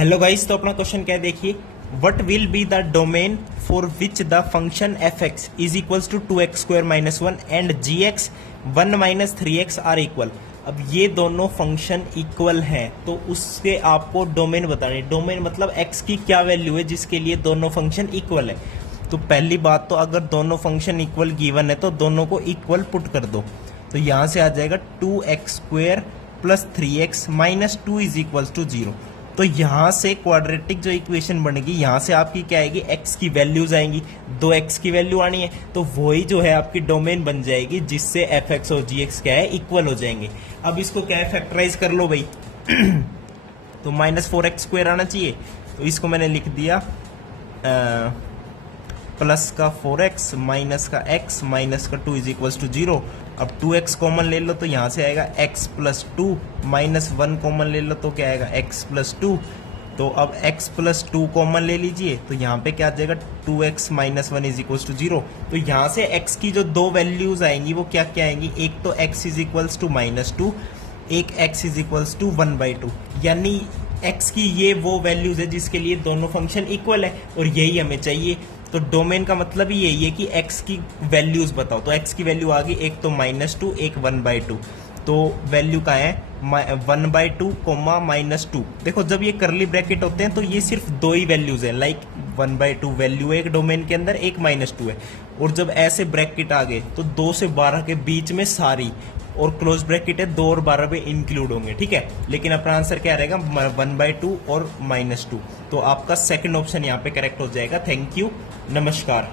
Hello guys, तो अपना question क्या है देखिए। What will be the domain for which the function f x is equals to 2x² - 1 and g x 1 - 3x are equal. अब ये दोनों फंक्शन इक्वल हैं तो उसके आपको डोमेन बतानी है। डोमेन मतलब x की क्या वैल्यू है जिसके लिए दोनों फंक्शन इक्वल है। तो पहली बात तो अगर दोनों फंक्शन इक्वल गिवन है तो दोनों को इक्वल पुट कर दो। तो यहां से आ जाएगा 2x² + 3x - 2 is equals to 0। तो यहां से क्वाड्रेटिक जो इक्वेशन बनेगी यहां से आपकी क्या आएगी, x की वैल्यूज आएंगी। दो x की वैल्यू आनी है तो वही जो है आपकी डोमेन बन जाएगी जिससे fx और gx क्या है, इक्वल हो जाएंगे। अब इसको क्या है, फैक्टराइज कर लो भाई। तो -4x² आना चाहिए, तो इसको मैंने लिख दिया प्लस का 4x माइनस का x माइनस का 2 इज इक्वल्स टू 0। अब 2x कॉमन ले लो तो यहाँ से आएगा x + 2 -1 कॉमन ले लो तो क्या आएगा x + 2। तो अब x + 2 कॉमन ले लीजिए तो यहाँ पे क्या आ जाएगा 2x - 1 इज इक्वल्स टू 0। तो यहाँ से x की जो दो वैल्यूज आएंगी वो क्या क्या आएंगी, एक तो x इज इक्वल्स टू -2, एक x इज इक्वल्स टू 1/2। यानी x की ये वो वैल्यूज है जिसके लिए दोनों फंक्शन इक्वल है और यही हमें चाहिए। तो डोमेन का मतलब ही यही है कि x की वैल्यूज बताओ। तो x की वैल्यू आ गई, एक तो -2 एक 1/2। तो वैल्यू का है 1/2 -2। देखो जब ये करली ब्रैकेट होते हैं तो ये सिर्फ दो ही वैल्यूज है, लाइक 1/2 वैल्यू है एक डोमेन के अंदर, एक -2 है। और जब ऐसे ब्रैकेट आ गए तो 2 से 12 के बीच में सारी, और क्लोज ब्रैकेट है 2 और 12 में इंक्लूड होंगे, ठीक है। लेकिन अपना आंसर क्या रहेगा, 1/2 और -2। तो आपका सेकंड ऑप्शन यहाँ पे करेक्ट हो जाएगा। थैंक यू, नमस्कार।